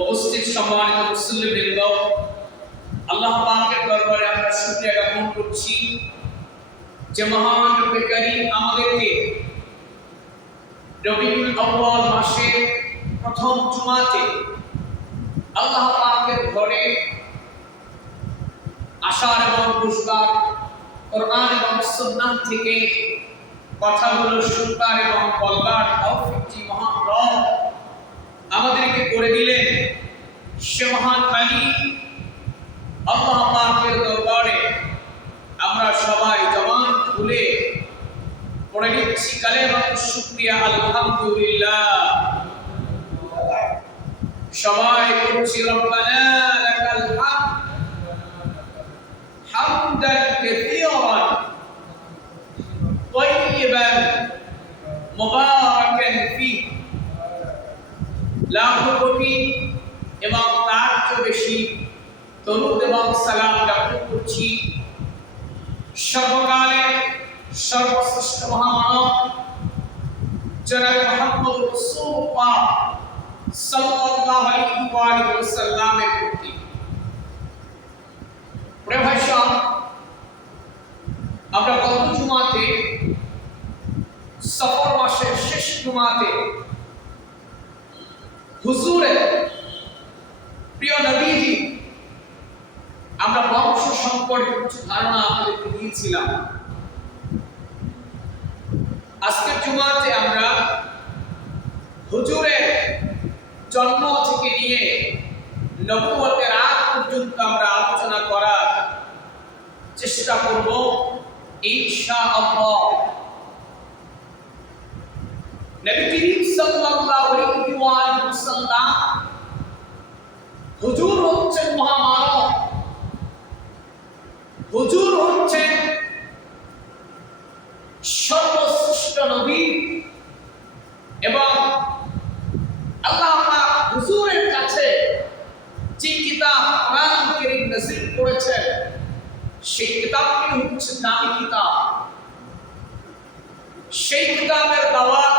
উপস্থিত সম্মানিত মুসল্লিবৃন্দ, আল্লাহ পাকের দরবারে আমরা শুকরিয়া জ্ঞাপন করছি যে মহান রব্বে কারীম আমাদেরকে রবিউল আউয়াল মাসের প্রথম জুমাতে আল্লাহ পাকের ঘরে আসার এবং বসবার, কোরআন এবং সুন্নাহ থেকে কথাগুলো শুনবার এবং বলবার তৌফিক যে মহান রব আমাদেরকে করে দিলেন, সে মহান মালিক আল্লাহ পাকের দরবারে আমরা সবাই জবান খুলে পড়ে নিচ্ছি কালেমা শুকরিয়া আলহামদুলিল্লাহ। সবাই পড়ছি রব্বানা লাকাল হামদ হামদান কাসীরান তাইয়িবান মুবারাকান ফীহি। লাখো কোটি এবং তার চেয়ে বেশি দরুদ এবং সালাম জ্ঞাপন করছি সর্বকালে সর্বশ্রেষ্ঠ মহামানব জনাব মুহাম্মদ রাসূলুল্লাহ সাল্লাল্লাহু আলাইহি ওয়াসাল্লামের প্রতি। প্রিয় ভাই সব, আমরা গত জুমাতে সফর মাসের শেষ জুমাতে হুজুরের প্রিয় নবীজি আমরা বংশ সম্পর্কে কিছু ধারণা আপনাদেরকে দিয়েছিলাম। আজকের জুমাতে আমরা হুজুরের জন্ম থেকে নিয়ে নবুয়তের আগ পর্যন্ত আমরা আলোচনা করার চেষ্টা করব ইনশাআল্লাহ। নবী করিম সাল্লাল্লাহু আলাইহি ওয়াসাল্লাম হুজুর হচ্ছেন মহামানব, হুজুর হচ্ছেন সর্বশ্রেষ্ঠ নবী এবং আল্লাহ পাক হুজুরের কাছে যে কিতাব কোরআন কারীম নাযিল করেছেন সেই কিতাবটি হচ্ছে দামি কিতাব। সেই কিতাবের দাওয়াত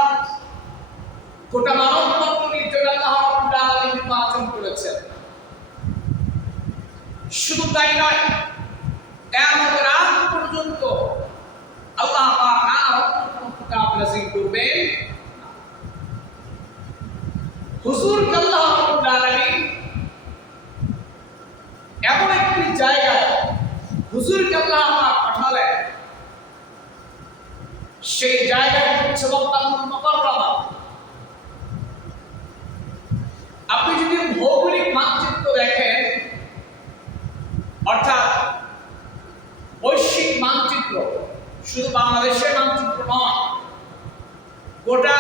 গোটা মানব মণ্ডলীর জন্য আল্লাহ রাব্বুল আলামিন নির্বাচন করেছেন। শুধু তাই নয়, কিয়ামতের আগ পর্যন্ত আল্লাহ পাক আর কোনো কিতাব নাযিল করবেন। হুজুরকে আল্লাহ রাব্বুল আলামিন এমন একটি জায়গায় হুজুরকে আল্লাহ পাক পাঠালেন, সেই জায়গাটা হচ্ছে মক্কাতুল মুকাররমা। আপনি যদি ভৌগোলিক মানচিত্র দেখেন, অর্থাৎ বৈশ্বিক মানচিত্র, শুধু বাংলাদেশের মানচিত্র নয়, গোটা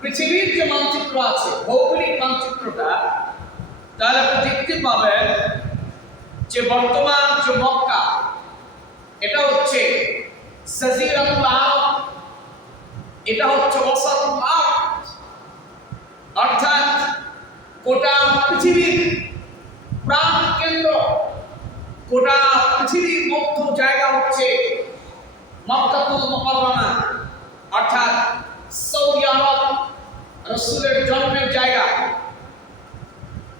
পৃথিবীর যে মানচিত্র আছে ভৌগোলিক মানচিত্রটা, তাহলে আপনি দেখতে পাবেন যে বর্তমান যে মক্কা, এটা হচ্ছে জাজিরাতুল আরব, এটা হচ্ছে ওয়াসাতুল আরব, অর্থাৎ গোটা পৃথিবীর প্রাণ কেন্দ্র, গোটা পৃথিবীর মধ্য জায়গা হচ্ছে মক্কাতুল মুকাররমা, অর্থাৎ সৌদি আরব, রাসূলের জন্মের জায়গা।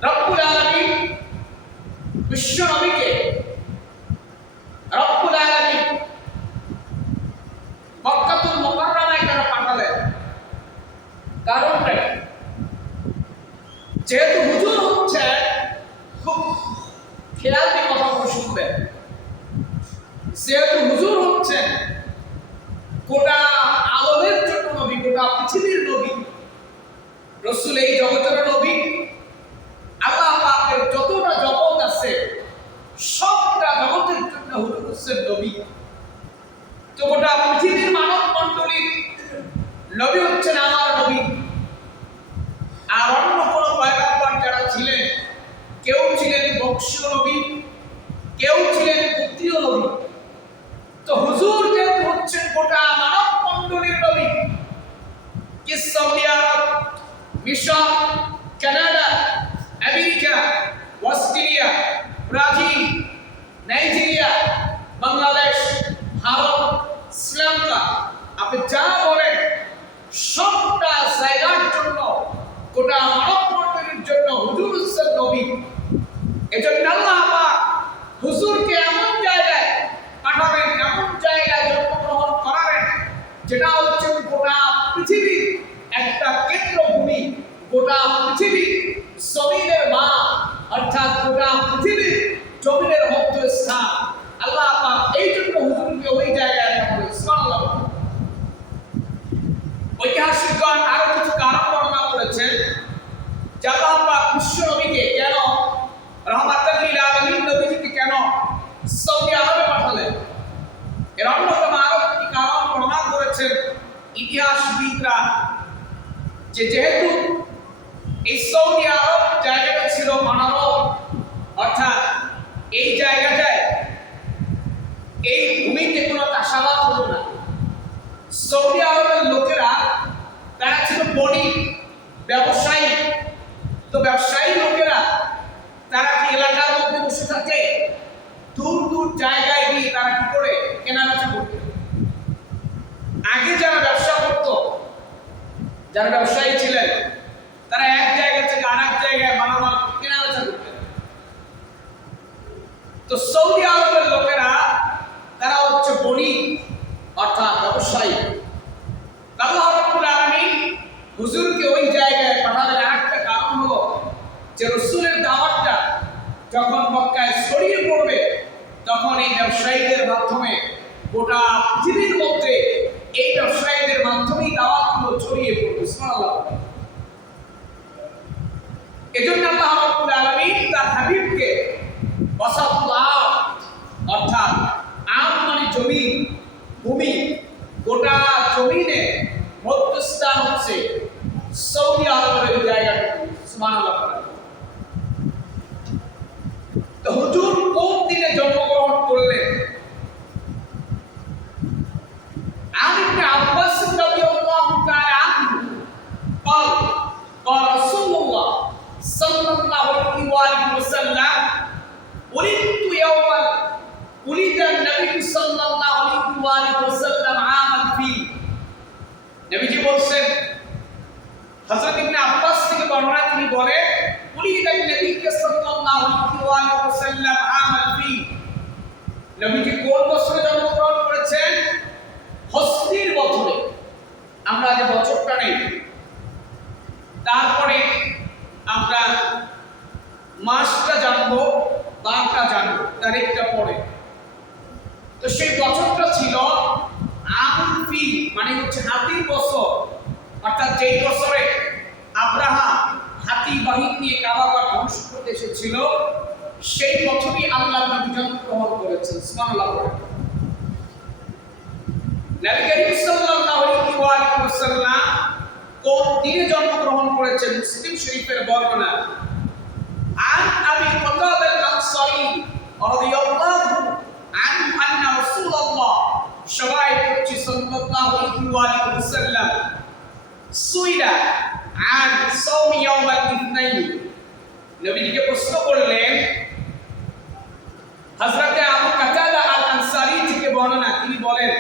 রব্বুল আলামিন বিশ্ব নবীকে রব্বুল আলামিন মক্কাতুল মুকাররমায় কেন পাঠালেন? কারণটা যেহেতু হুজুর হচ্ছে, খুব খেয়াল দিয়ে কথাগুলো শুনবেন, যেহেতু হুজুর হচ্ছেন গোটা আলমের জন্য নবী, গোটা পৃথিবীর নবী, রাসূল এই জগতের নবী, আল্লাহ পাকের যতটা জগৎ আছে সবটা জগতের জন্য হুজুর হচ্ছেন নবী। তো গোটা পৃথিবীর মানব মণ্ডলীর নবী হচ্ছেন আমার নবী। আর অন্য কোন পয়গম্বর যারা ছিলেন, কেউ ছিলেন বংশীয় নবী, কেউ ছিলেন গোত্রীয় নবী। তো হুজুর যেহেতু হচ্ছেন গোটা মানব মণ্ডলীর নবী, কি সৌদি আরব, মিশর, Canada, America, Australia, Brazil, Nigeria, Bangladesh, Bharat, Sri Lanka, আপনি যা বলেন সবটা জায়গার জন্য, গোটা মানব মণ্ডলীর জন্য হুজুর গভীর। এজন্য আল্লাহ পাক হুজুরকে এমন জায়গায় পাঠাবেন, এমন জায়গায় জন্মগ্রহণ করাবেন যেটা হচ্ছে গোটা পৃথিবীর একটা কেন্দ্রভূমি, গোটা পৃথিবীর জমিনের মা, অর্থাৎ গোটা পৃথিবীর জমিনের মধ্যস্থান। আল্লাহ পাক এই জন্য হুজুরকে ওই জায়গায় পাঠাবেন। সুবহানাল্লাহ। ঐতিহাসিকগণ আরো কিছু কারণ বর্ণনা করেছেন যে আল্লাহ পাক বিশ্ব নবীকে কেন, রাহমাতাল লিল আলামিন নবীজিকে কেন সৌদি আরবে পাঠালেন। এর অন্যতম আরো একটি কারণ বর্ণনা করেছেন ইতিহাসবিদরা যে যেহেতু এই সৌদি আরব জায়গাটা ছিল মানব, অর্থাৎ এই জায়গাটায় এই ভূমিতে কোনো চাষাবাদ হতো না। সৌদি আরবের লোকেরা তারা ছিল বণিক, ব্যবসায়ী। তো ব্যবসায়ী লোকেরা তারা কি এলাকার মধ্যে বসে থাকে, দূর দূর জায়গায় গিয়ে তারা কি করে কেনাবেচা করত। আগে যারা ব্যবসা করত, যারা ব্যবসায়ী ছিলেন, তারা এক জায়গা থেকে আরেক জায়গায় মালামাল কেনাবেচা করতেন। তো সৌদি আরবের লোকেরা তারা হচ্ছে বণিক, অর্থাৎ ব্যবসায়ী। আল্লাহ রাব্বুল আলামিন হুজুরকে ওই জায়গায় পাঠালেন আরেকটা কারণ হলো যে রাসূলের দাওয়াতটা যখন মক্কায় ছড়িয়ে পড়বে তখন এই ব্যবসায়ীদের মাধ্যমে গোটা পৃথিবীর মধ্যে এই ব্যবসায়ীদের মাধ্যমেই দাওয়াতগুলো ছড়িয়ে পড়বে। সুবহানাল্লাহ। এজন্য আল্লাহ রাব্বুল আলামিন তার হাবিবকে ওয়াসাতুল আরব, অর্থাৎ আরব মানে জমিন, ভূমি, গোটা জমিনে মধ্যস্থান হচ্ছে সৌদি আরবের জায়গাটা। সুবহানাল্লাহ। তো হুজুর কোন দিনে জন্মগ্রহণ করলেন? ইবনে আব্বাস রাদিয়াল্লাহু তাআলা আনহু قال قال رسول الله صلى الله عليه وسلم ولدت يوما ولد النبي صلى الله عليه وسلم عام الفيل। নবীজি বলেন, হযরত ইবনে আব্বাস থেকে বর্ণনা, তিনি বলেন ولد النبي صلى الله عليه وسلم عام الفيل। নবীজি কোন বছরে জন্মগ্রহণ করেছেন? হস্তির বছরে। আমরা যে বছরটা নেই, তারপরে আমরা মাসটা জানবো, বারটা জানবো, তারিখটা পরে। তো সেই বছরটা ছিল আমুল ফিল, মানে হচ্ছে হাতির বছর। অর্থাৎ যেই বছরে আব্রাহা হাতি বাহিনী নিয়ে কাবা ধ্বংস করতে এসেছিল, সেই বছরই আল্লাহ নবী জন্মগ্রহণ করেছেন। সুবহানাল্লাহ। নবী করিম সাল্লাল্লাহু আলাইহি ওয়াসাল্লাম কোন দিনে জন্মগ্রহণ করেছেন? মুসলিম শরীফের বর্ণনা। عن أبي قتادة الأنصاري رضي الله عنه أن رسول الله صلى الله عليه وسلم سئل عن صوم يوم الاثنين। নবীজিকে প্রশ্ন করলেন, হযরত আবু কাতাদা আল আনসারী থেকে বর্ণনা, তিনি বলেন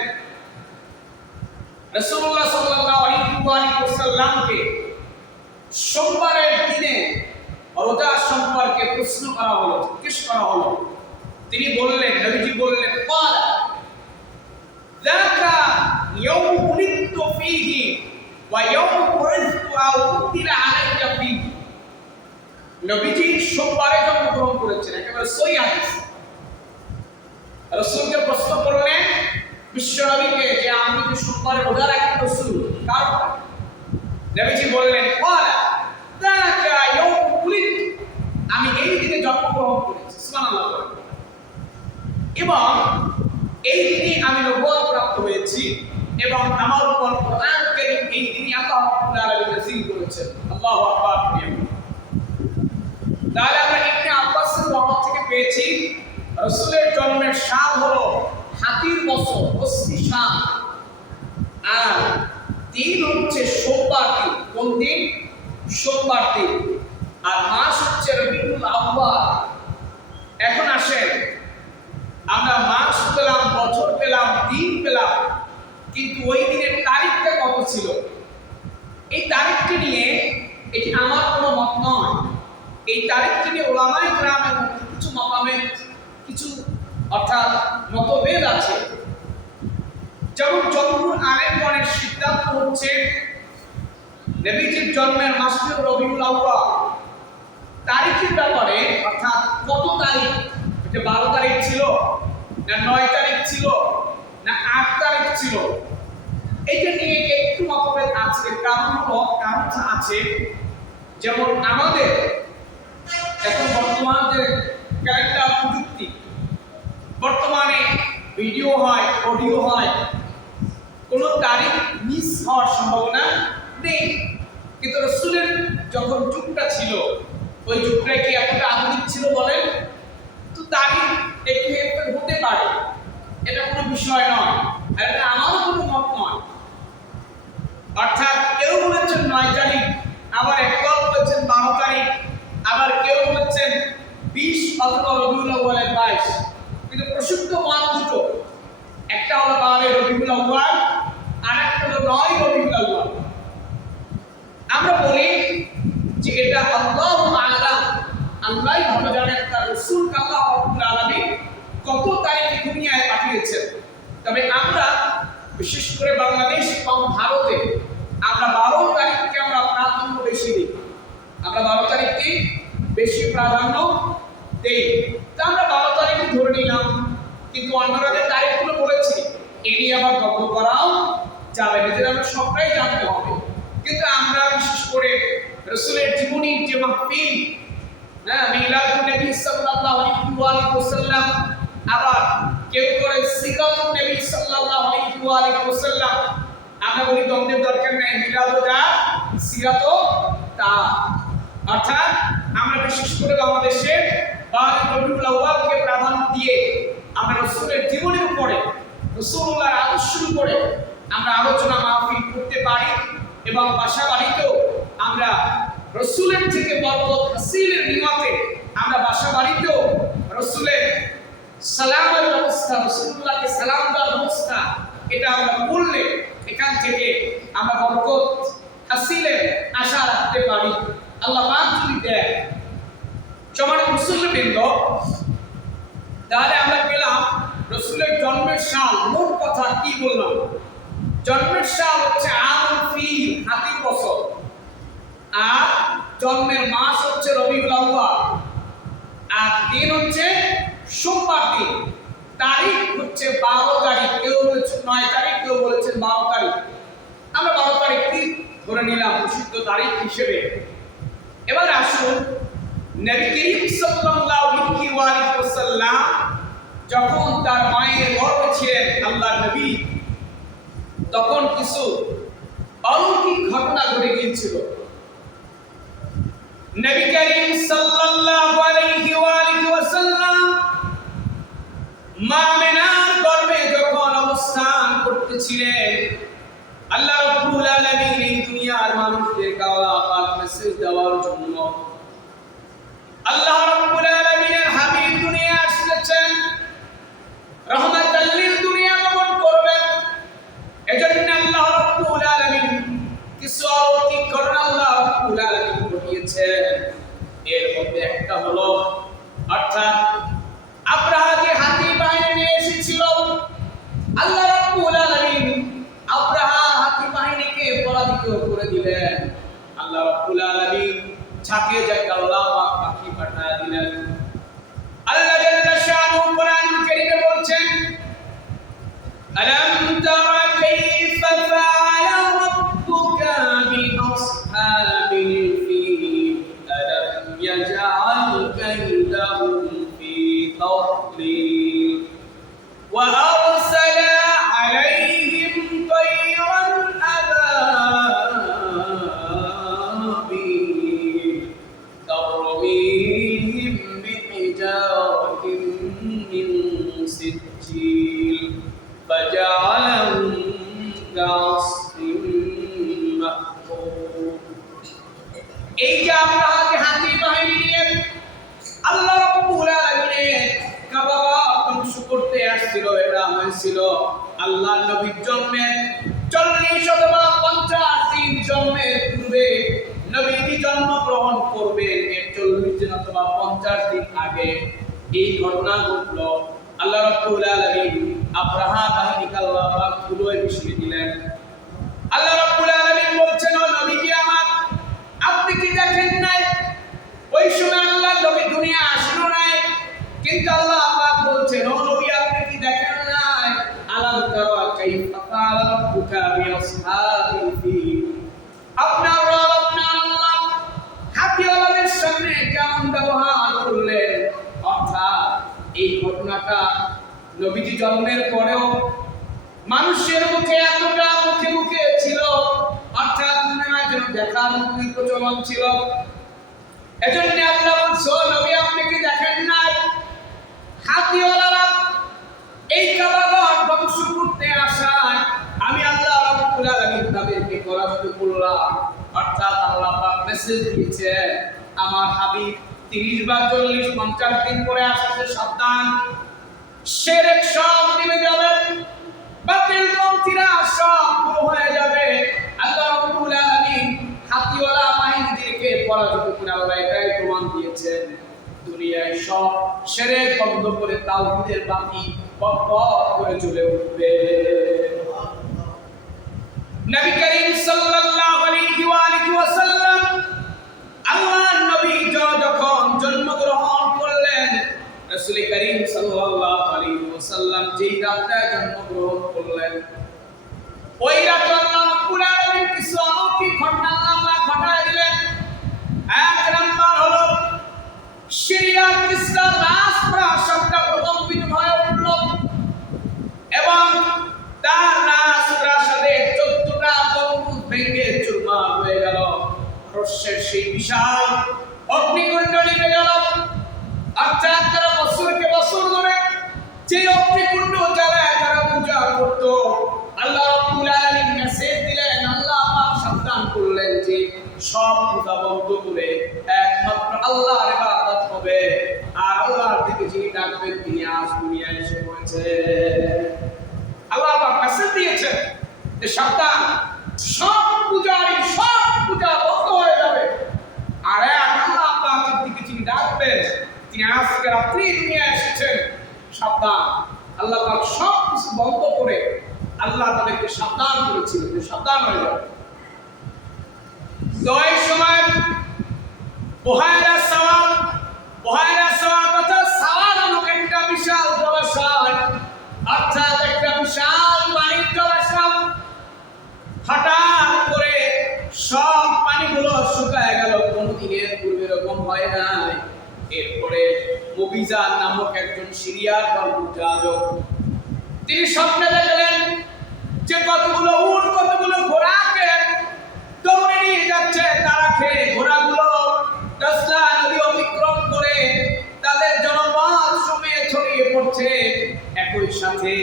রাসূলুল্লাহ সাল্লাল্লাহু আলাইহি ওয়াসাল্লামকে সোমবারের দিনে রোজা সম্পর্কে প্রশ্ন করা হলো, জিজ্ঞেস করা হলো। তিনি বললেন, নবীজি বললেন, ক্বালা যাকা ইয়াউম উলিদতু ফীহি ওয়া ইয়াউম বুইসতু আও উতিলা আলাইয়া ফীহি। নবীজি সোমবারে জন্মগ্রহণ করেছেন, একেবারে সহিহ হাদিস। রাসূলকে প্রশ্ন করলেন বিশ্ব নবীকে যে আপনি কি সোমবারে রোজা রাখেন রাসূল? কারণ নবীজি বললেন, ক্বালা যাকা ইয়াউম উলিদতু, আমি এই দিনে জন্মগ্রহণ করেছি। সুবহানাল্লাহ। এবং এই দিনে আমি নবুয়ত প্রাপ্ত হয়েছি এবং আমার উপর কোরআন কারীম এই দিনে আল্লাহ রাব্বুল আলামিন নাযিল করেছেন। আল্লাহু আকবার। তাহলে আমরা ইবনে আব্বাসের বর্ণনা থেকে পেয়েছি রাসূলের জন্মের সাল হলো হাতির বছর, হস্তি সাল। আর দিন হচ্ছে সোমবার দিন। কোন দিন? সোমবার দিন। আর মাস হচ্ছে রবিউল আউয়াল। এখন আসেন, আমরা মাস পেলাম, বছর পেলাম, দিন পেলাম, কিন্তু ওই দিনের তারিখটা কত ছিল? এই তারিখটি নিয়ে এটি আমার কোনো মত নয়, এই তারিখটি নিয়ে ওলামায়ে কেরামের মধ্যে কিছু মতামত, কিছু অর্থাৎ মতভেদ আছে। যেমন জমহুর আলেমগণের সিদ্ধান্ত হচ্ছে নবীজির জন্মের মাস হলো রবিউল আউয়াল। তারিখের ব্যাপারে অর্থাৎ কত তারিখ, এটা 12 তারিখ ছিল না 9 তারিখ ছিল না 8 তারিখ ছিল, এটা নিয়ে একটু মতভেদ আছে। কারণ আছে, যেমন আমাদের এখন বর্তমান যে ক্যালেন্ডার প্রযুক্তি, বর্তমানে ভিডিও হয়, অডিও হয়, কোনো তারিখ মিস হওয়ার সম্ভাবনা নেই। কিন্তু রাসূলের যখন যুগটা ছিল, ওই যুগটা কি এতটা আধুনিক ছিল বলেন? তো তারিখ একটু একটু হতে পারে, এটা কোনো বিষয় নয়, আর এটা আমারও কোনো মত নয়। অর্থাৎ কেউ বলেছেন 9 তারিখ, আবার একদল বলেছেন 12 তারিখ, আবার কেউ বলেছেন 20 অথবা রবিউল আউয়ালের 22। কিন্তু প্রসিদ্ধ মত দুটো, একটা হলো 12 রবিউল আউয়াল, আর একটা হলো 9 রবিউল আউয়াল। আমরা বলি যে এটা আল্লাহু আ'লাম, আল্লাহই ভালো জানেন তার রাসূলকে আল্লাহ রাব্বুল আলামিন কত তারিখে দুনিয়ায় পাঠিয়েছেন। তবে আমরা বিশেষ করে বাংলাদেশ এবং ভারতে আমরা 12 তারিখকে আমরা প্রাধান্য বেশি দিই, আমরা 12 তারিখকে বেশি প্রাধান্য দেই। তা আমরা 12 তারিখে ধরে নিলাম, কিন্তু অন্যরা যে তারিখগুলো বলেছে এ নিয়ে আবার গল্প করাও যাবে না, যেটা আমরা সবটাই জানতে হবে। কিন্তু আমরা বিশেষ করে রাসূলের জীবনীর যে মাহফিল, মিলাদুন নবী সাল্লাল্লাহু আলাইহি ওয়াসাল্লাম, আবার কেউ করে সিরাতুন নবী সাল্লাল্লাহু আলাইহি ওয়াসাল্লাম, আমরা বলি দ্বন্দ্বের দরকার নাই, মিলাদও যা সিরাতও তা। অর্থাৎ আমরা বিশেষ করে বাংলাদেশে 12 রবিউল আউয়ালকে প্রাধান্য দিয়ে আমরা রাসূলের জীবনের উপরে, রাসূলুল্লাহর আদর্শের উপরে আমরা আলোচনা মাহফিল করতে পারি, এবং বাসা বাড়িতেও আমরা রাসূলের থেকে বরকত হাসিলের নিয়তে আমরা বাসা বাড়িতেও রাসূলের সালামের ব্যবস্থা, রাসূলুল্লাহকে সালাম দেওয়ার ব্যবস্থা, এটা আমরা করলে এখান থেকে আমরা বরকত হাসিলের আশা রাখতে পারি। আল্লাহ পাক যদি দেয়। সম্মানিত মুসলিমবৃন্দ, তাহলে আমরা পেলাম রাসূলের জন্মের সাল। মোট কথা কি বললাম? জন্মের সাল হচ্ছে আমুল ফিল, হাতির বছর, আর জন্মের মাস হচ্ছে রবিউল আউয়াল, আর দিন হচ্ছে সোমবার দিন, তারিখ হচ্ছে 12 তারিখ, কেউ বলেছেন 9 তারিখ, কেউ বলেছেন 12 তারিখ। আমরা 12 তারিখই ধরে নিলাম প্রসিদ্ধ তারিখ হিসেবে। এবার আসুন, নবী করিম সাল্লাল্লাহু আলাইহি ওয়াসাল্লাম যখন তার মায়ের গর্ভে ছিলেন আল্লাহর নবী, তখন কিছু অলৌকিক ঘটনা ঘটে গিয়েছিল। নবী করিম সাল্লাল্লাহু আলাইহি ওয়াসাল্লাম মা আমিনার গর্ভে যখন অবস্থান করতেছিলেন, আল্লাহ রাব্বুল আলামিন এই দুনিয়ার মানুষদেরকে আল্লাহ পাক মেসেজ দেওয়ার জন্য আল্লাহ রাব্বুল আলামিনের হাবিব দুনিয়া আসছেন, রহমাতাল লিল দুনিয়া গমন করবেন। এজন্য আল্লাহ রাব্বুল আলামিন কিছু অলৌকিক ঘটনা আল্লাহ রাব্বুল আলামিন ঘটিয়েছেন। এর মধ্যে একটা হলো, অর্থাৎ আব্রাহা যে হাতি বাহিনী নিয়ে এসেছিল, আল্লাহ রাব্বুল আলামিন আব্রাহা হাতি বাহিনীকে পরাজিত করে দিলেন। আল্লাহ রাব্বুল আলামিন ঝাঁকে ঝাঁকে আল্লাহ পাক পাখি পাঠিয়ে দিলেন। আল্লাহ জাল্লা শানুহু কুরআনুল কারীমে বলছেন, আলাম তারা কাইফা ফাআলা রাব্বুকা বিআসহাবিল ফিল আলাম ইয়াজআল কাইদাহুম ফি তাদলিল ওয়া আরসালা আলাইহিম তায়রান আবাবিল তারমীহিম বিহিজারাতিন মিন সিজ্জিল ফাজআলাহুম কাসফিন মা'কুল। এই যে আব্রাহাকে হাতি বাহিনী নিয়ে আল্লাহ রাব্বুল আলামিনের কাবা ধ্বংস করতে আসছিল, এটা হয়েছিল আল্লাহর নবীর জন্মের 40 অথবা 50 দিন জন্মের পূর্বে নবীজি জন্মগ্রহণ করবেন এর 40 দিন অথবা 50 দিন আগে এই ঘটনা ঘটলো। আল্লাহ রাব্বুল আলামিন আব্রাহা বাহিনীকে আল্লাহ পাক ধুলোয় মিশিয়ে দিলেন। আল্লাহ রাব্বুল আলামিন বলছেন, ও নবীজি আমার, আপনি কি দেখেন নাই ওই সময় আল্লাহ নবী দুনিয়া আসলো নাই, কিন্তু আল্লাহ পাক বলছেন, ও নবী আপনি কি দেখেন নাই, আলাম তারা কাইফা ক্বালা রাব্বুকা বিআসহাবিল ফিল, আপনার রব আপনার আল্লাহ হাতিওয়ালাদের সামনে কেমন ব্যবহার করলেন। অর্থাৎ এই ঘটনাটা নবীজি জন্মের পরেও মানুষের মুখে এতটা মুখে মুখে ছিল, অর্থাৎ মনে যেন দেখার মতোই প্রচলন ছিল। এজন্য আল্লাহ বলছো, নবী আপনি কি দেখেন নাই হাতিওয়ালারা এই কাবাগর ধ্বংস করতে আসায় আমি আল্লাহ রাব্বুল আলামিন তাদেরকে পরাজিত করলাম। অর্থাৎ আল্লাহ পাক মেসেজ দিয়েছে আমার হাবিব 30 বা 40 50 দিন পরে আসছে, সাবধান, শিরক সব নিভে যাবে, বাতিল পন্থীরা সব পুরো হয়ে যাবে। আল্লাহ রাব্বুল আলামিন হাতিওয়ালা বাহিনীদেরকে পরাজিত করে আল্লাহ এটাই প্রমাণ দিয়েছেন দুনিয়ায় সব শিরক বন্ধ করে তাওহীদের বাতি পপ করে চলে উঠবে। নবী করিম সাল্লাল্লাহু আলাইহি ওয়া আলিহি ওয়াসাল্লাম আল্লাহর নবী যখন জন্মগ্রহণ করলেন, রাসূল করিম সাল্লাল্লাহু আলাইহি ওয়াসাল্লাম যেই রাতে জন্মগ্রহণ করলেন ওই রাতে আল্লাহ রাব্বুল আলামিন কিছু অলৌকিক ঘটনা আল্লাহ ঘটায় দিলেন। এক নাম্বার হলো সিরিয়ার কিসরা রাজপ্রাসাদটা প্রকম্পিত হয়ে উঠল এবং তার রাজপ্রাসাদে 14টা গম্বুজ ভেঙে চুরমার হয়ে গেল। রশ্মির সেই বিশাল অগ্নিকুণ্ড নিভে গেল। অর্থাৎ তারা বছরকে বছর ধরে যে অগ্নিকুণ্ড জ্বালায় তারা পূজা করত, আল্লাহ রাব্বুল আলামিন মেসেজ দিলেন, আল্লাহ পাক সাবধান করলেন যে সব পূজা বন্ধ করে একমাত্র আল্লাহর ইবাদত হবে, আর আল্লাহর দিকে যিনি ডাকবেন তিনি আজ দুনিয়ায় এসে পড়েছে। আল্লাহ পাক মেসেজ দিয়েছেন যে সাবধান, সব পূজারি সব পূজা বন্ধ হয়ে যাবে, আর এক আল্লাহ পাকের দিকে যিনি ডাকবেন তিনি আজকে রাত্রি দুনিয়ায় এসেছেন। সাবধান, আল্লাহ পাক সব কিছু বন্ধ করে আল্লাহ তাদেরকে সাবধান করেছিলেন যে সাবধান হয়ে যাবে। তো এই সময় বুহায়রা সাওয়াব অর্থাৎ সাওয়াব নামক একটা বিশাল জলাশয়, অর্থাৎ একটা বিশাল পানির জলাশয়, হঠাৎ করে সব পানিগুলো শুকায় গেল। কোনদিনের পূর্বে এরকম হয় নাই। এরপরে মুবিজার নামক একজন সিরিয়ার ধর্মযাজক তিনি স্বপ্নে দেখলেন যে কতগুলো উট কতগুলো ঘোড়াকে দৌড়ে নিয়ে যাচ্ছে, তারা খেয়ে ঘোড়াগুলো দশলা নদী অতিক্রম করে তাদের জনপদ সময়ে ছড়িয়ে পড়ছে। একই সাথে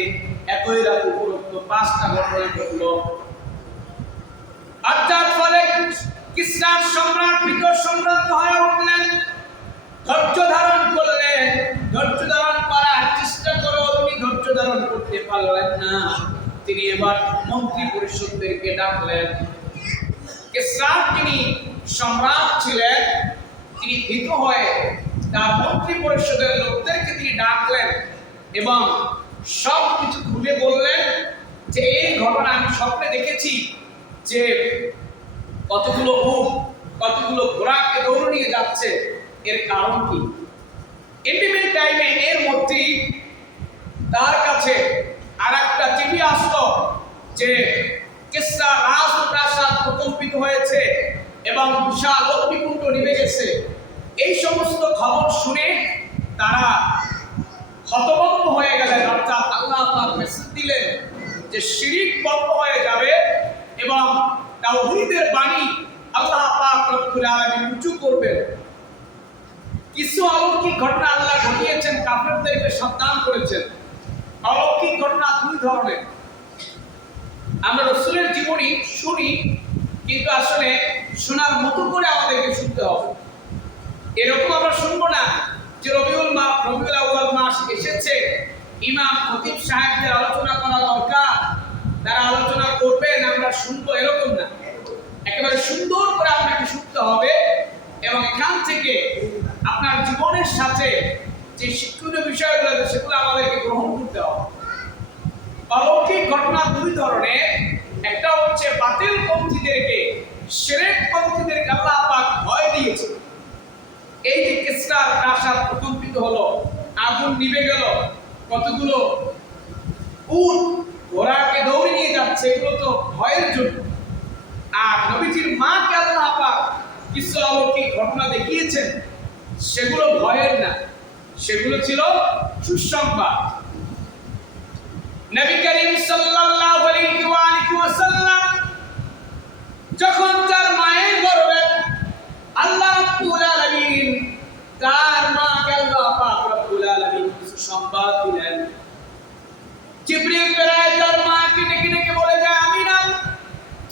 একই রাত উপরোক্ত 5টা ঘটনা ঘটলো। অর্থাৎ ফলে কিসরার সম্রাট বিকট সম্রাট হয়ে উঠলেন, ধৈর্য ধারণ করলেন। ধৈর্য ধারণ করার চেষ্টা করেও তিনি ধৈর্য ধারণ করতে পারলেন না। তিনি এবার মন্ত্রী পরিষদদেরকে ডাকলেন। কিসরার তিনি সম্রাট ছিলেন, তিনি ভীত হয়ে তার মন্ত্রী পরিষদের লোকদেরকে তিনি ডাকলেন এবং সব কিছু খুলে বললেন যে এই ঘটনা আমি স্বপ্নে দেখেছি যে কতগুলো উট কতগুলো ঘোড়াকে দৌড়ে নিয়ে যাচ্ছে, এর কারণ কি? ইন্টিমেট টাইমে এর মধ্যেই তার কাছে আরেকটা চিঠি আসলো যে কিসরা রাজপ্রাসাদ প্রকম্পিত হয়েছে এবং বিশাল অগ্নিকুণ্ড নিভে গেছে। এই সমস্ত খবর শুনে তারা হতভম্ব হয়ে গেলেন। অর্থাৎ আল্লাহ পাক মেসেজ দিলেন যে শিরক বন্ধ হয়ে যাবে এবং তাওহীদের বাণী আল্লাহ পাক রব্বুল আলামিন উঁচু করবেন। কিছু অলৌকিক ঘটনা আল্লাহ ঘটিয়েছেন, কাফেরদেরকে সাবধান করেছেন। অলৌকিক ঘটনা দুই ধরনের। আমরা রাসূলের জীবনী শুনি, কিন্তু আসলে শোনার মতো করে আমাদেরকে শুনতে হবে। এরকম আমরা শুনবো না যে রবিউল আউয়াল মাস এসেছে, ইমাম খতিব সাহেবদের আলোচনা করা দরকার, তারা আলোচনা করবেন আমরা শুনবো, এরকম না। একেবারে সুন্দর করে আপনাকে শুনতে থেকে আপনার জীবনের সাথে যে শিক্ষণীয় বিষয়গুলো আছে সেগুলো আমাদেরকে গ্রহণ করতে হবে। অলৌকিক ঘটনা দুই ধরনের, একটা হচ্ছে বাতিল পন্থীদেরকে, শিরক পন্থীদেরকে আল্লাহ পাক ভয় দিয়েছে। এই যে কিসরার প্রাসাদ প্রকম্পিত হলো, আগুন নিভে গেল, কতগুলো উট ঘোড়াকে দৌড়ে নিয়ে যাচ্ছে, এগুলো তো ভয়ের জন্য। আর নবীজির মাকে আল্লাহ পাক কিছু অলৌকিক ঘটনা দেখিয়েছেন, সেগুলো ভয়ের না, সেগুলো ছিল সুসংবাদ। নবী করিম সাল্লাল্লাহু আলাইহি ওয়াসাল্লাম যখন তার মায়ের গর্ভে আল্লাহ রাব্বুল আলামিন তার মাকে আল্লাহ পাক রব্বুল আলামিন কিছু সংবাদ দিলেন। জিবরিল প্রায় তার মাকে ডেকে ডেকে বলে যায়, আমিনা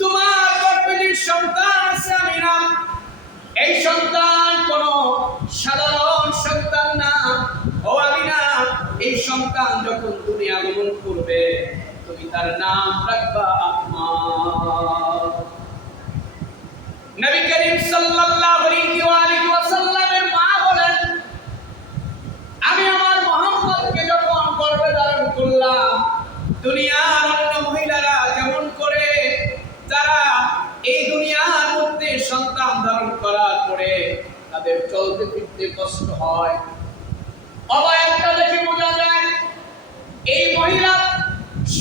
তোমার গর্ভে যে সন্তান আছে আমিনা, এই সন্তান কোনো সাধারণ সন্তান না। ও আমিনা, এই সন্তান যখন তুমি আগমন করবে তুমি তার নাম রাখবা আহমদ। নবী করিম সাল্লাল্লাহু আলাইহি ওয়াসাল্লামের মা বলেন, আমি আমার মুহাম্মদকে যখন গর্ভে ধারণ করলাম, দুনিয়ার অন্য মহিলারা যেমন করে তারা এই দুনিয়ার মধ্যে সন্তান ধারণ করার পরে তাদের চলতে ফিরতে কষ্ট হয়, অবয়বটা দেখে বোঝা যায় এই মহিলা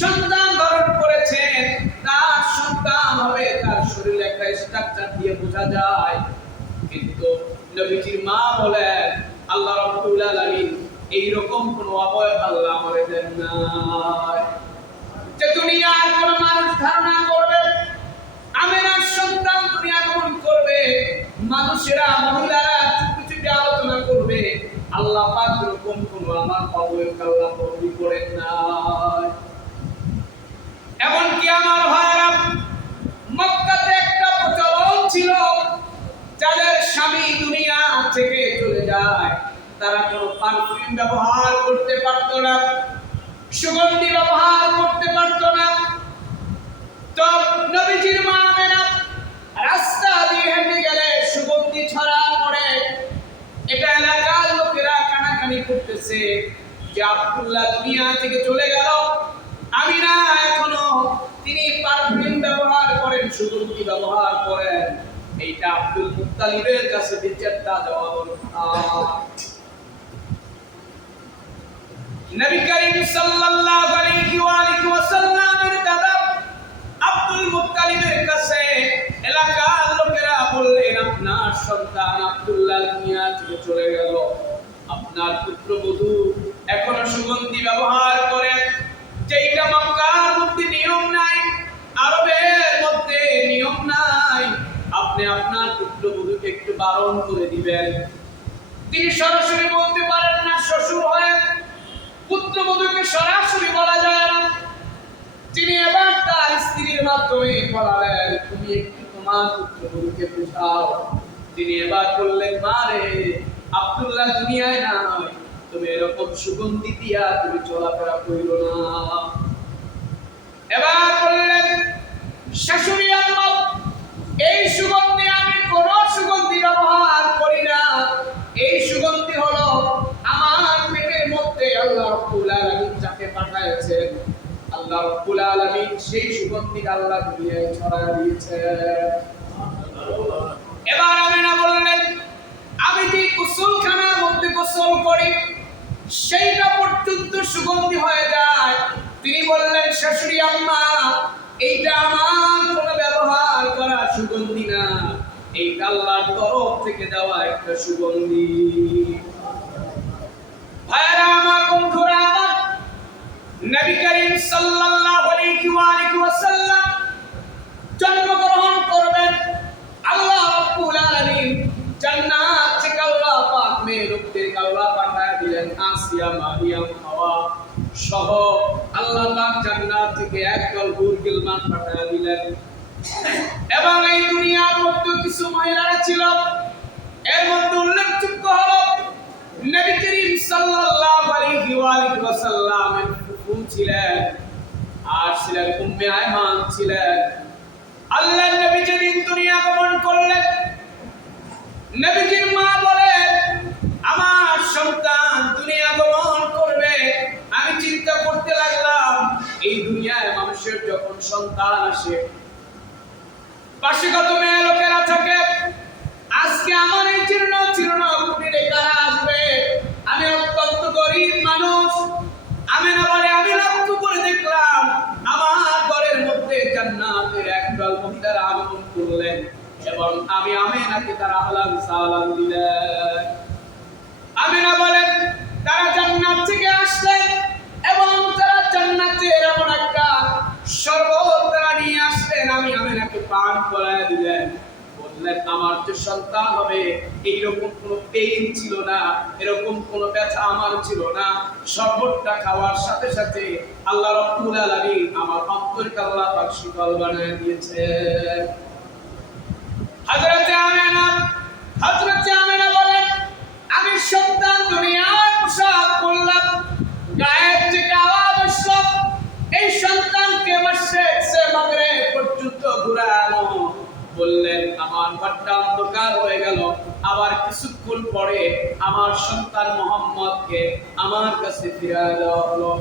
সন্তান ধারণ করেছেন, তার সন্তান হবে, তার শরীরে একটা স্ট্রাকচার দিয়ে বোঝা যায়। কিন্তু নবীজির মা বলেন, আল্লাহ রাব্বুল আলামিন এই রকম কোন অবয়ব আল্লাহ আমারে দেন নাই যে দুনিয়ার কোন মানুষ ধারণা করবে আমেনার সন্তান দুনিয়া আগমন করবে, মানুষেরা মহিলারা চুপি চুপি আলোচনা করবে। আল্লাহ পাক এরকম কোন আমার অবয়ব আল্লাহ তৈরি করেন নাই। এমনকি আমার ভাইরা, মক্কাতে একটা প্রচলন ছিল, যাদের স্বামী দুনিয়া থেকে চলে যায় তারা কোনো পারফিউম ব্যবহার করতে পারত না, সুগন্ধি ব্যবহার করতে পারত না। তো নবীজির মা আমেনা রাস্তা দিয়ে হেঁটে গেলে সুগন্ধি ছড়া পড়ে, এটা এলাকার লোকেরা কানাকানি করতেছে যে আব্দুল্লাহ দুনিয়া থেকে চলে গেল, আমিনা এখনো তিনি পারফিউম ব্যবহার করেন, সুগন্ধি ব্যবহার করেন। এইটা আব্দুল মুত্তালিবের কাছে বিচারটা দেওয়া দরকার। নবী করিম সাল্লাল্লাহু আলাইহি ওয়াসাল্লামের দাদা আব্দুল মুত্তালিবের কাছে এলাকার লোকেরা বললেন, আপনার সন্তান আব্দুল্লাহ দুনিয়া থেকে চলে গেল, আপনার পুত্রবধূ এখনো সুগন্ধি ব্যবহার করে, যেটা মক্কার মধ্যে নিয়ম নাই, আরবের মধ্যে নিয়ম নাই। আপনি আপনার পুত্রবধূকে একটু বারণ করে দিবেন। তিনি সরাসরি বলতে পারেন না, শ্বশুর হয়ে পুত্রবধূকে সরাসরি বলা যায় না। তিনি এবার তার স্ত্রীর মাধ্যমে বলালেন, তুমি একটু তোমার পুত্রবধূকে বুঝাও। তিনি এবার বললেন, মা রে, আব্দুল্লাহ দুনিয়ায় নাই, তুমি এরকম সুগন্ধি দিয়া তুমি চলাফেরা করিও না। এবার বললেন, শাশুড়ি আম্মা, এই সুগন্ধি আমি কোন সুগন্ধি ব্যবহার করি না, এই সুগন্ধি হলো আমার পেটের মধ্যে আল্লাহ রাব্বুল আলামিন যাকে পাঠাইছেন, আল্লাহ রাব্বুল আলামিন সেই সুগন্ধি আল্লাহ দুনিয়ায় ছড়ায় দিয়েছেন। এবার আমিনা বললেন, আমি যে গোসলখানার মধ্যে গোসল করি সেইটা পর্যন্ত সুগন্ধি হয়ে যায়। তিনি বললেন, শাশুড়ি আম্মা, এইটা আমার কোনো ব্যবহার করা সুগন্ধি না, এইটা আল্লাহর তরফ থেকে দেওয়া একটা সুগন্ধি। ভাইরা আমার, বন্ধুরা আমার, নবী করিম সাল্লাল্লাহু আলাইহি ওয়াসাল্লাম জন্মগ্রহণ করবেন, আল্লাহ রাব্বুল আলামিন জান্নাত থেকে আল্লাহ পাক মেয়ে লোকদের আল্লাহ পাঠায় দিলেন, আসিয়া, মারিয়াম, হাওয়া সহ আল্লাহ পাক জান্নাত থেকে একদল হুর গিলমান পাঠায় দিলেন। এবং এই দুনিয়ার মধ্যে কিছু মহিলারা ছিল, এর মধ্যে উল্লেখযোগ্য হলো নবী করিম সাল্লাল্লাহু আলাইহি ওয়াসাল্লামের ফুফু ছিলেন, আর ছিলেন উম্মে আয়মান ছিলেন। আল্লাহর নবী যেদিন দুনিয়া আগমন করলেন, নবীজির মা বলে, সন্তান আসে, পাশে কত মেয়ে লোকেরা থাকে। আজকে আমার এই জীর্ণ জীর্ণ কুটিরে কারা আসবে? আমি অত্যন্ত গরিব মানুষ। আমি না বলে আমি লক্ষ্য করে দেখলাম আমার ঘরের মধ্যে জান্নাতের একদল মহিলারা আগমন করলেন এবং আমি আমেনাকে তারা হালাল সালাম দিলেন। আমেনা বলেন তারা জান্নাত থেকে আসলেন এবং তারা জান্নাতের এমন একটা শরবত তারা নিয়ে আসলেন, আমি আমেনাকে পান করায় দিলেন। বললেন আমার যে সন্তান হবে এইরকম কোনো পেইন ছিল না, এরকম কোনো ব্যথা আমার ছিল না। শরবতটা খাওয়ার সাথে সাথে আল্লাহ রাব্বুল আলামিন আমার অন্তরকে আল্লাহ পাক শীতল বানিয়ে দিয়েছেন। হযরতে আমেনা বলেন আমি সন্তান দুনিয়ার পোশাক পরলাম, গায়ের থেকে আওয়াজ আসলো এই সন্তানকে মাশরিক সে মাগরিব পর্যন্ত ঘুরানো। বললেন আমার ঘরটা অন্ধকার হয়ে গেল। আবার কিছুক্ষণ পরে আমার সন্তান মুহাম্মদকে আমার কাছে ফিরিয়ে দেওয়া হলো।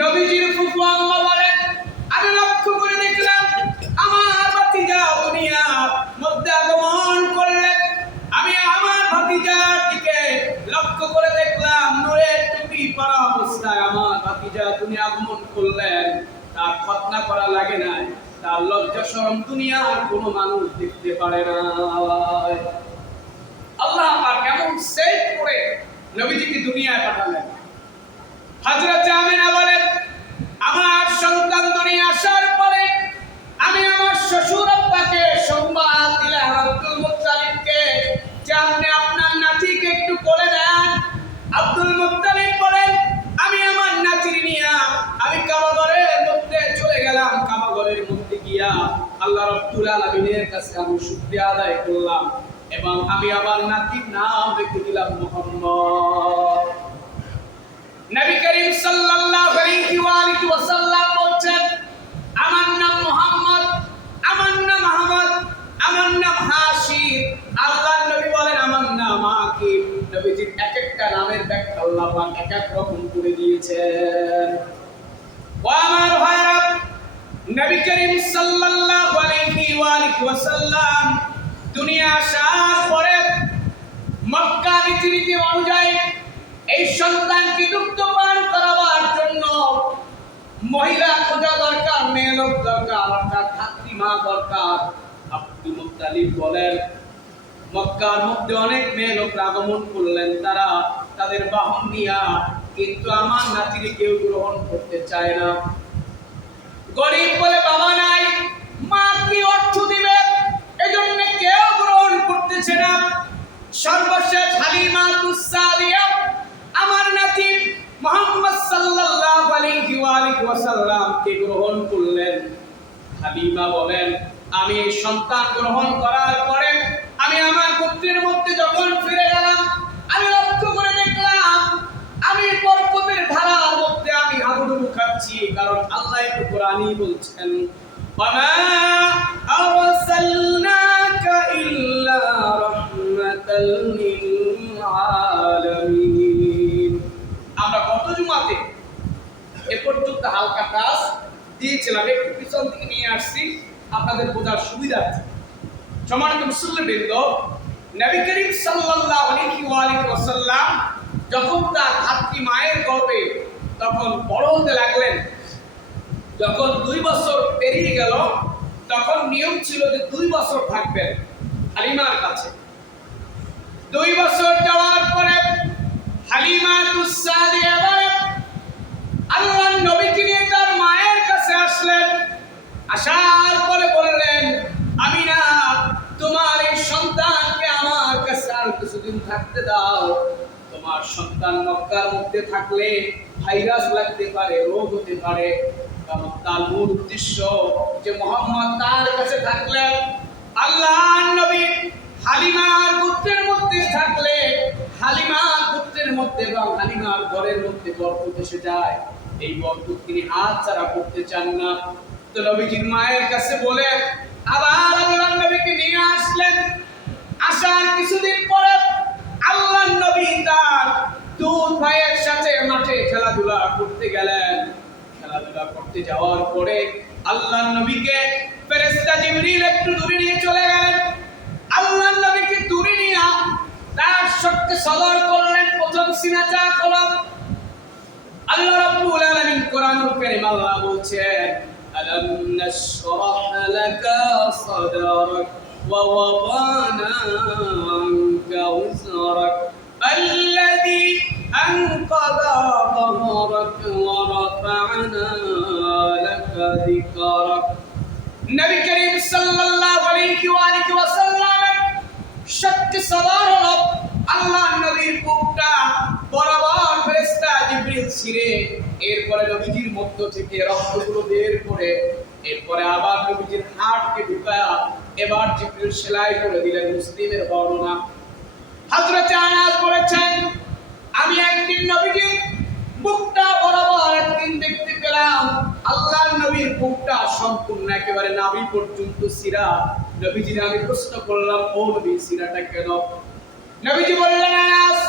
নবীজির ফুফু আম্মা বলেন আমি লক্ষ্য করে দেখলাম আমার ভাতিজা দুনিয়ার মধ্যে আগমন করলেন। আমি আমার ভাতিজার দিকে লক্ষ্য করে দেখলাম নূরের টুপি পরা অবস্থায় আমার ভাতিজা দুনিয়া আগমন করলেন। তার খতনা করা লাগে না, তার লজ্জা শরম দুনিয়ার কোনো মানুষ দেখতে পারে না। আল্লাহ পাক কেমন সেট করে নবীজিকে দুনিয়ায় পাঠালেন। হযরত আমিনা বলেন আমার সন্তান দুনিয়া আসার পরে আমি আমার শ্বশুর আব্বাকে সংবাদ দিলাম আব্দুল মুত্তালিবকে যে আপনি আপনার নাতিকে একটু কোলে দেন। আব্দুল মুত্তালিব বলেন আমি আমার নাতির নিয়ে আমি কাবা ঘরের মধ্যে চলে গেলাম। কাবা ঘরের মধ্যে গিয়া আল্লাহ রাব্বুল আলামিনের কাছে আমি শুকরিয়া আদায় করলাম এবং আমি আমার নাতির নাম রেখে দিলাম মুহাম্মদ। নবী করিম সাল্লাল্লাহু আলাইহি ওয়া আলিহি ওয়াসাল্লাম বলেন আমার নাম মুহাম্মদ, আমার নাম আহমদ, আমার নাম হাশিম। আল্লাহর নবী বলেন আমার নাম আকিব। নবীজির এক একটা নামের ব্যাখ্যা আল্লাহ পাক এক এক রকম করে দিয়েছেন। ও আমার ভাইরা, নবী করিম সাল্লাল্লাহু আলাইহি ওয়া আলিহি ওয়াসাল্লাম দুনিয়া আসার পরে মক্কা রীতি অনুযায়ী এই সন্তানকে দুগ্ধ পান করাবার জন্য মহিলা খোঁজা দরকার, মেয়ে লোক দরকার, অর্থাৎ ধাত্রী মা দরকার। আব্দুল মুত্তালিব বলেন মক্কার মধ্যে অনেক মেয়ে লোক আগমন করলেন, তারা তাদের বাহন নিয়া, কিন্তু আমার নাতিকে কেউ গ্রহণ করতে চায় না। গরিব বলে বাবা নাই, মা কি অর্থ দিবে, এজন্য কেউ গ্রহণ করতেছে না। সর্বশেষ হালিমাতুস সাদিয়া আমার নাতি মুহাম্মদ সাল্লাল্লাহু আলাইহি ওয়াসাল্লাম কে গ্রহণ করলেন। হালিমা বলেন আমি এই সন্তান গ্রহণ করার পরে আমি আমার গোত্রের মধ্যে যখন ফিরে গেলাম আমি লক্ষ্য করে দেখলাম আমি বরকতের ধারার মধ্যে আমি হাবুডুবু খাচ্ছি, কারণ আল্লাহ একটু কোরআনই বলছেন ওয়ামা আরসালনাকা ইল্লা রাহমাতাল লিল আলামিন। আমরা গত জুমাতে এ পর্যন্ত হালকা কাজ দিয়েছিলাম, একটু পিছন থেকে নিয়ে আসছি আপনাদের বোঝার সুবিধার্থে। সম্মানিত মুসল্লিবৃন্দ, নবী করিম সাল্লাল্লাহু আলাইহি ওয়াসাল্লাম যখন তার ধাত্রী মায়ের গর্ভে তখন বড় হতে লাগলেন, যখন 2 বছর পেরিয়ে গেল তখন নিয়ম ছিল যে 2 বছর থাকবেন হালিমার কাছে। 2 বছর যাওয়ার পরে হালিমাতুস সাদিয়া আল্লাহর নবীকে নিয়ে তার মায়ের কাছে আসলেন। আসার পরে বললেন আমিনা তোমার এই সন্তানকে আমার কাছে আর কিছুদিন থাকতে দাও। তোমার সন্তান মক্কার মধ্যে থাকলে ভাইরাস লাগতে পারে, রোগ হতে পারে, কারণ তার মূল উদ্দেশ্য যে মুহাম্মদ তার কাছে থাকলেন। আল্লাহর নবী হালিমার গোত্রের মধ্যে থাকলে হালিমার গোত্রের মধ্যে এবং হালিমার ঘরের মধ্যে বরকত এসে যায়। এই বরকত তিনি হাত ছাড়া করতে চান না। তো নবীজির মায়ের কাছে বলে আবার আল্লাহর নবীকে নিয়ে আসলেন। আসার কিছুদিন পরে আল্লাহর নবী তার দুই ভাইয়ের সাথে মাঠে খেলাধুলা করতে গেলেন। খেলাধুলা করতে যাওয়ার পরে আল্লাহর নবীকে ফেরেশতা জিবরিল একটু দূরে নিয়ে চলে গেলেন। আল্লাহর নবীকে দূরে নিয়ে তার শক্তি সদর করলেন। প্রথম সিনা চাক হলো। আল্লাহ রাব্বুল আলামিন কোরআনুল কারীম আল্লাহ বলছেন, আলাম নাশরাহ লাকা সাদরাক ওয়া ওয়াদানা আনকা উযরাক আল্লাযী আনকাযা যহরাক ওয়া রাফা'না লাকা যিকরাক। নবী করিম সাল্লাল্লাহু আলাইহি ওয়াসাল্লাম শক্তি সদর হলো। আল্লাহর নবীর বুকটা বরাবর ফেরেশতা জিবরিল ছিঁড়ে এরপরে নবীজির মধ্য থেকে রক্তগুলো বের করে এরপরে আবার নবীজির হাড়কে ঢুকায়া এবার জিবরিল সেলাই করে দিলেন। মুসলিমের বর্ণনা। হযরত আনাস বলেছেন, আমি একদিন নবীজির বুকটা বরাবর একদিন দেখতে পেলাম। আল্লাহর নবীর বুকটা সম্পূর্ণ একেবারে নাভি পর্যন্ত ছিঁড়া। নবীজির আমি প্রশ্ন করলাম, ও নবী ছিঁড়াটা কেন? নবীজি বললেন, আনাস,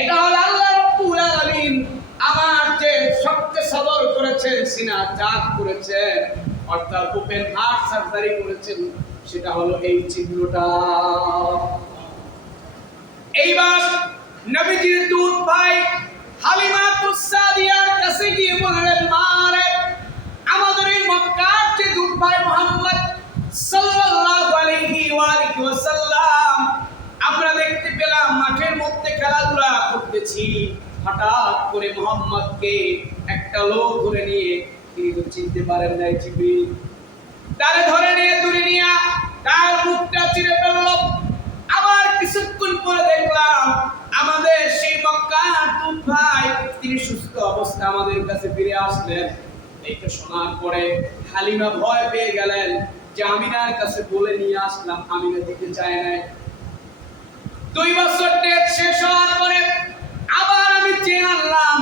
এটা হলো আল্লাহ রাব্বুল আলামিন আমার যে শক্তি সদর করেছেন, সিনা চাক করেছেন, অর্থাৎ ওপেন হার্ট সার্জারি করেছেন, সেটা হলো এই চিহ্নটা। এইবার নবীজির দুধ ভাই হালিমাতুস সাদিয়ার কাছে গিয়ে বললেন, মা রে, আমাদের এই মক্কার যে দুধ ভাই মুহাম্মদ সাল্লাল্লাহু আলাইহি ওয়াসাল্লাম আমরা দেখতে পেলাম মাঠের মধ্যে খেলাধুলা করতেছি, হঠাৎ করে মুহাম্মদকে একটা লোক ধরে নিয়ে, তিনি তো চিনতে পারেন নাই জিবরিল, তারে ধরে নিয়ে দূরে নিয়ে তার মুখটা চিরে ফেলল। আবার কিছুক্ষণ পরে দেখলাম আমাদের সেই মক্কার দুধ ভাই তিনি সুস্থ অবস্থা আমাদের কাছে ফিরে আসলেন। এইটা শোনার পরে হালিমা ভয় পেয়ে গেলেন যে আমিনার কাছে বলে নিয়ে আসলাম, আমিনা দিতে চায় নাই। 2 বছর ডেট শেষ হওয়ার পরে আবার আমি চেয়ে আনলাম,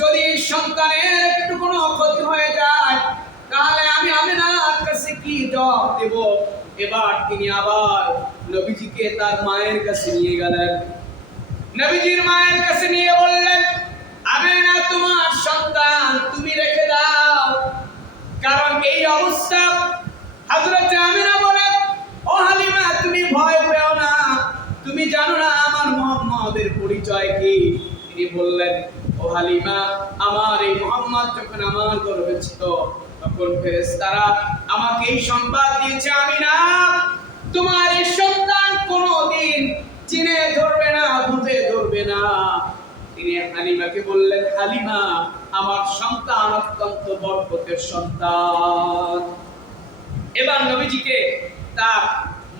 যদি সন্তানের একটু কোনো ক্ষতি হয়ে যায় তাহলে আমি আমিনার কাছে কি জবাব দেব। এবার তিনি আবার নবীজিকে তার মায়ের কাছে নিয়ে গেলেন। নবীজির মায়ের কাছে নিয়ে বললেন, আমিনা তোমার সন্তান, তুমি রেখে দাও। কারণ এই অবস্থা। হযরত আমিনা বলেন, ও হালিমা, তুমি ভয় পেও না, তুমি জানো না আমার মুহাম্মদের পরিচয় কি? তিনি বললেন, ও হালিমা, আমার এই মুহাম্মদ যখন আমার গর্ভে ছিল তখন ফেরেশতারা আমাকে এই সংবাদ দিয়েছে, আমিনা, তোমার এই সন্তান কোনোদিন চিনে ধরবে না, বুঝে ধরবে না। তিনি হালিমাকে বললেন, হালিমা, আমার সন্তান অত্যন্ত বরকতের সন্তান। এবার নবীজিকে তার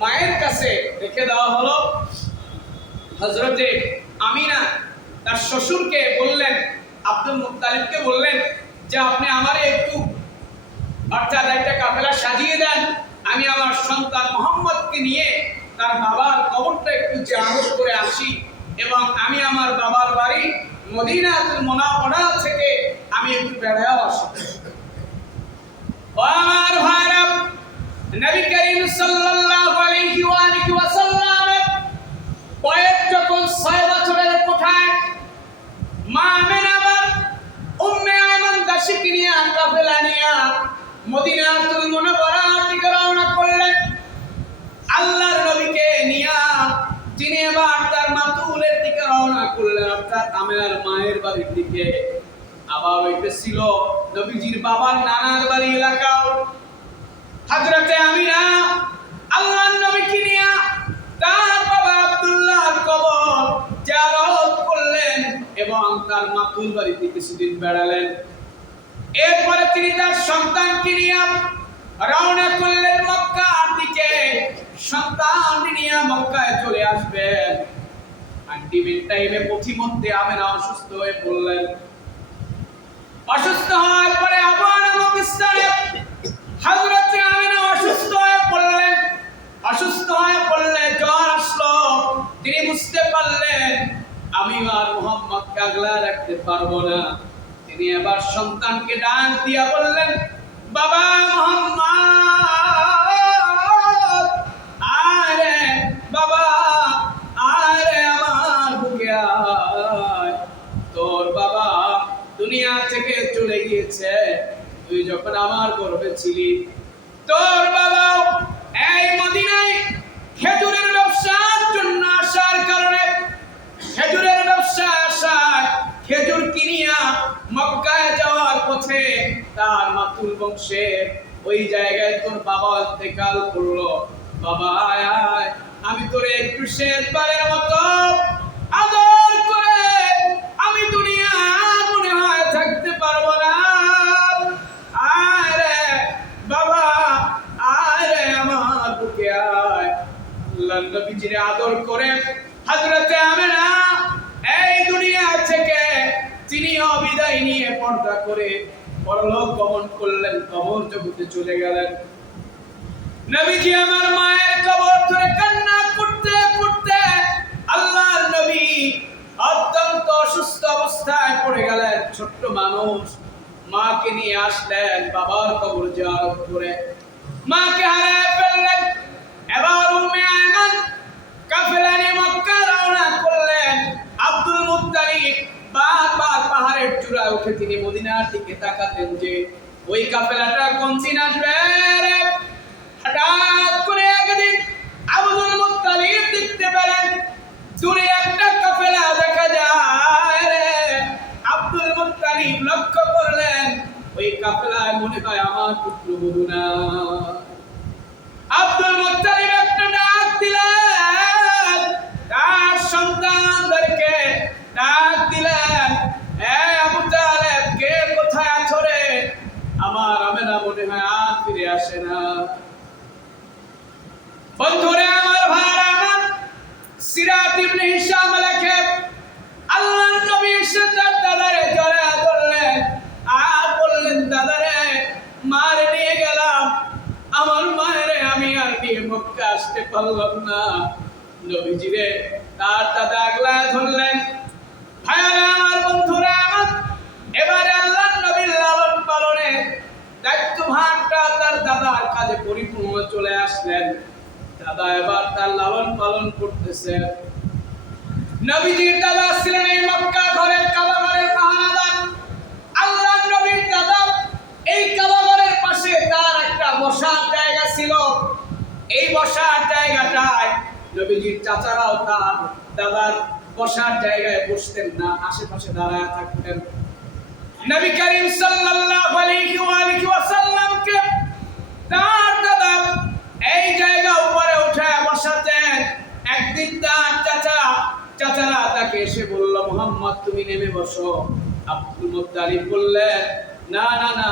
মায়ের কাছে রেখে দেওয়া হলো। হযরতে আমিনা তার শ্বশুরকে বললেন, আব্দুল মুত্তালিবকে বললেন যে আপনি আমারে একটু অর্থাৎ একটা কাফেলা সাজিয়ে দেন, আমি আমার সন্তান মুহাম্মদকে নিয়ে তার বাবার কবরটা একটু জিয়ারত করে আসি এবং আমি আমার বাবার বাড়ি মদিনাতুল মুনাওয়ারা থেকে আমি একটু বেড়াও আসি। আমার ভাইরা, নবী করিম সাল্লাল্লাহু আলাইহি ওয়াসাল্লাম বয়স যখন 6 বছরের কোঠায় মা আমিনা উম্মে আয়মান দাসীকে নিয়ে কাফেলা নিয়ে মদিনাতুল মুনাওয়ারার দিকে রওনা করলেন। আল্লাহর নবীকে নিয়ে তিনি এবার তার মাতুলের দিকে রওনা করলেন, অর্থাৎ আমিনার মায়ের বাড়ির দিকে। আবার ওইটা ছিল নবীজির বাবার নানার বাড়ি এলাকা। হযরতে আমিনা আল্লাহর নবীকে নিয়ে তার বাবা আব্দুল্লাহর কবর জিয়ারত করলেন এবং তার মাতুল বাড়িতে কিছুদিন বেড়ালেন। এরপরে তিনি তার সন্তানকে নিয়ে রওনা করলেন মক্কার দিকে। সন্তান নিয়ে মক্কায় চলে আসবেন। আন্টিমেন্ট টাইমে পথিমধ্যে আমিনা অসুস্থ হয়ে পড়লেন। অসুস্থ হওয়ার পরে আবার নবীস্থানে হযরতে আমিনা অসুস্থ হয়ে পড়লেন। অসুস্থ হয়ে পড়লে জ্বর আসলো। তিনি বুঝতে পারলেন আমি আর মুহাম্মদকে আগলা রাখতে পারবো না। তিনি এবার সন্তানকে ডাক দিয়া বললেন, বাবা মুহাম্মদ, আরে বাবা, আরে আমার বুকে আয়। তোর বাবা দুনিয়া থেকে চলে গিয়েছে, তুই যখন আমার গর্ভে ছিলি তোর বাবা এই মদিনায় খেজুরের ব্যবসার জন্য আসার কারণে খেজুরের ব্যবসা আসায় খেজুর কিনিয়া মক্কায় যাওয়ার পথে তার মাতুল বংশের ওই জায়গায় তোর বাবা ইন্তেকাল করলো। বাবা আয় আয়, আমি তোরে একটু শেষবারের মতো আদর করে আমি দুনিয়া মনে হয় থাকতে পারবো না। আয় রে বাবা, আয় রে আমার বুকে আয়। আল্লাহর নবীজিরে আদর করে হযরতে আমেনা এই দুনিয়া থেকে তিনিও বিদায় নিয়ে পর্দা করে পরলোক গমন করলেন, কবর জগতে চলে গেলেন। নবীজি আমার মায়ের কবর ধরে কান্না করতে করতে আল্লাহর নবী অত্যন্ত অসুস্থ অবস্থায় পড়ে গেলেন। ছোট্ট মানুষ, মাকে নিয়ে আসলেন বাবার কবর জিয়ারত করে, মাকে হারায় ফেললেন। এবার উম্মে আয়মান কাফেলা নিয়ে মক্কা রওনা করলেন। আব্দুল মুত্তালিব বারবার পাহাড়ের চূড়ায় উঠে তিনি মদিনার দিকে তাকাতেন যে ওই কাফেলাটা কোন দিন আসবে। হঠাৎ করে একদিন আব্দুল মুত্তালিব দেখতে পেলেন দূরে একটা কাফেলা দেখা যায় রে। আব্দুল মুত্তালিব লক্ষ্য করলেন ওই কাফেলায় মনে হয় আমার পুত্রবধূ না। আব্দুল মুত্তালিব একটা ডাক দিলেন, তার সন্তানদেরকে ডাক দিলেন, এ আবু তালেব, কে কোথায় আছো রে? আমার আমেনা মনে হয় আর ফিরে আসে না। বন্ধুরে আমার, ভাইরা আমার, সিরাত ইবনে হিশাম লেখে আল্লাহর নবী তার দাদারে জড়ায়া ধরলেন আর বললেন, দাদারে মারে নিয়ে গেলাম, আমার মায়ের আমি আর নিয়ে মক্কা আসতে পারলাম না। নবীজিরে তার দাদা আগলা ধরলেন। ভাইরা আমার, বন্ধুরা আমার, এবারে আল্লাহর নবীর লালন পালনে দায়িত্বভারটা তার দাদার কাছে পরিপূর্ণ চলে আসলেন। দাদা এবার তার লালন পালন করতেছেন। নবীজির দাদা ছিলেন এই মক্কা ঘরের কাবা ঘরের পাহারাদার। আল্লাহর নবীর দাদা এই কাবা ঘরের পাশে তার একটা বসার জায়গা ছিল। এই বসার জায়গাটায় নবীজির চাচারাও তার দাদার বসার জায়গায় বসতেন না, আশেপাশে দাঁড়ায় থাকতেন। নবী করিম সাল্লাল্লাহু আলাইহি ওয়াসাল্লামকে তার দাদা এই জায়গা উপরে উঠে বসাতেন। একদিন তার চাচারা তাকে এসে বলল, মুহাম্মদ তুমি নেমে বসো। আব্দুল মুত্তালিব বললেন, না না না,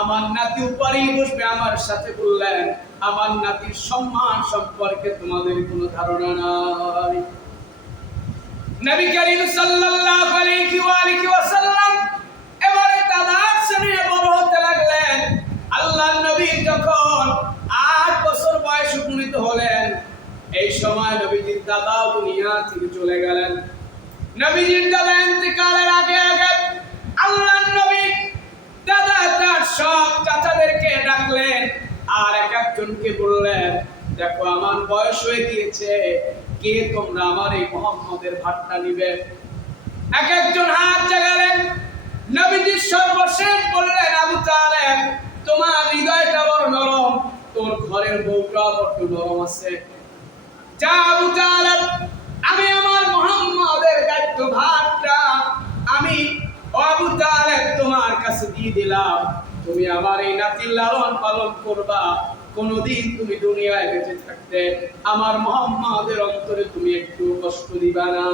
আমার নাতি উপরেই বসবে আমার সাথে। বললেন, আমার নাতির সম্মান সম্পর্কে তোমাদের কোনো ধারণা নাই। নবী করিম সাল্লাল্লাহু আলাইহি ওয়াসাল্লাম এবারে দাদার সঙ্গে বড় হতে লাগলেন। আল্লাহর নবী যখন 8 বছর বয়স উপনীত হলেন, এই সময় নবীজির দাদাও দুনিয়া থেকে চলে গেলেন। নবীজির দাদা ইন্তেকালের আগে আগে আল্লাহর নবী দাদা তার সব চাচাদেরকে ডাকলেন আর এক একজনকে বললেন, দেখো আমার বয়স হয়ে গিয়েছে, কে তোমরা আমার এই মুহাম্মদের ভাতটা নিবে? এক একজন হাত জাগালেন। নবীজি সর্বশেষ বললেন, আবু তালেব, তোমার হৃদয়টা বড় নরম, তোর ঘরের বউটা বড় নরম আছে। যা আবু তালেব, আমি আমার মুহাম্মদের দায়িত্ব ভাতটা আমি আবু তালেব তোমার কাছে দিয়ে দিলাম। তুমি আমার এই নাতির লালন পালন করবা। কোনদিন তুমি দুনিয়ায় বেঁচে থাকতে আমার মুহাম্মদের অন্তরে তুমি একটু কষ্ট দিবা না।